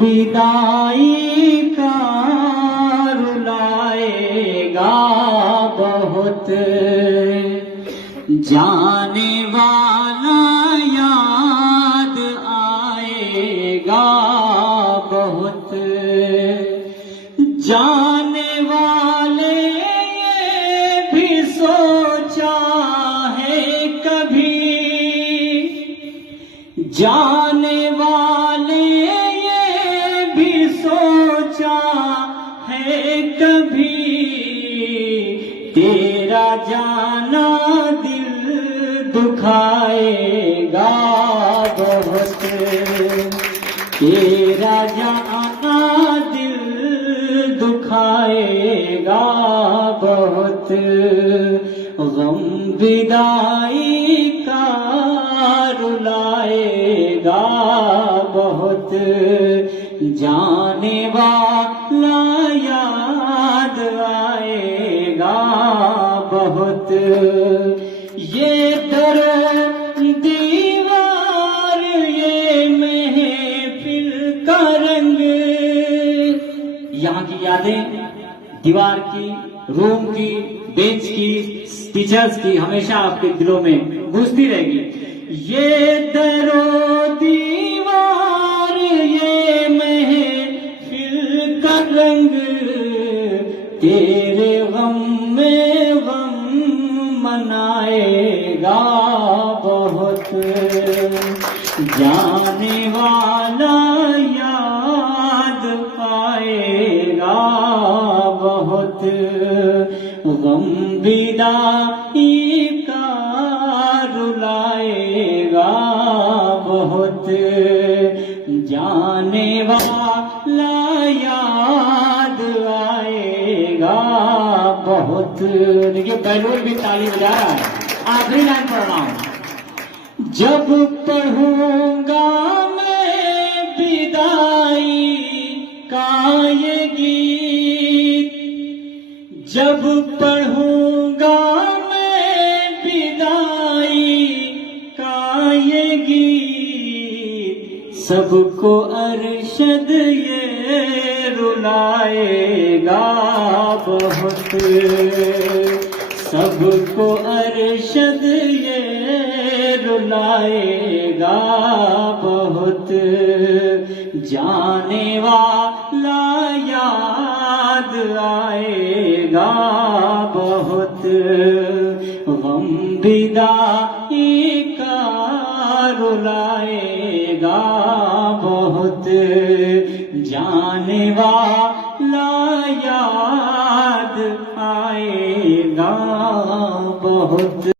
विदाई का रुलाएगा बहुत, जाने वाला याद आएगा बहुत। जाने वाले ये भी सोचा है कभी, जाने वाले ये भी सोचा है कभी, तेरा जाना दिल दुखाएगा बहुत, तेरा जाना दिल दुखाएगा बहुत। गम विदाई का रुलाएगा बहुत, जाने वाला याद आएगा बहुत। ये दरो दीवार ये महफिल का रंग, यहाँ की यादें दीवार की, रूम की, बेंच की, टीचर्स की हमेशा आपके दिलों में गूंजती रहेगी। ये दरो दीवार ये महफिल का रंग, तेरे गम में गम मनाएगा बहुत, जाने वाला याद आएगा बहुत। गम विदाई का रुलाएगा बहुत, जाने वाला याद आएगा बहुत। देखिए बैलून भी ताली बजा रहा है। आखिरी लाइन पढ़ रहा हूं। जब पढ़ूंगा मैं विदाई का ये गीत, जब पढ़ूंगा मैं विदाई का ये गीत, सबको अरशद ये रुलाएगा बहुत, सबको अरशद ये रुलाएगा बहुत। जाने वाला याद आएगा बहुत, गम विदाई का रुलाएगा बहुत, जाने वाला याद आएगा बहुत।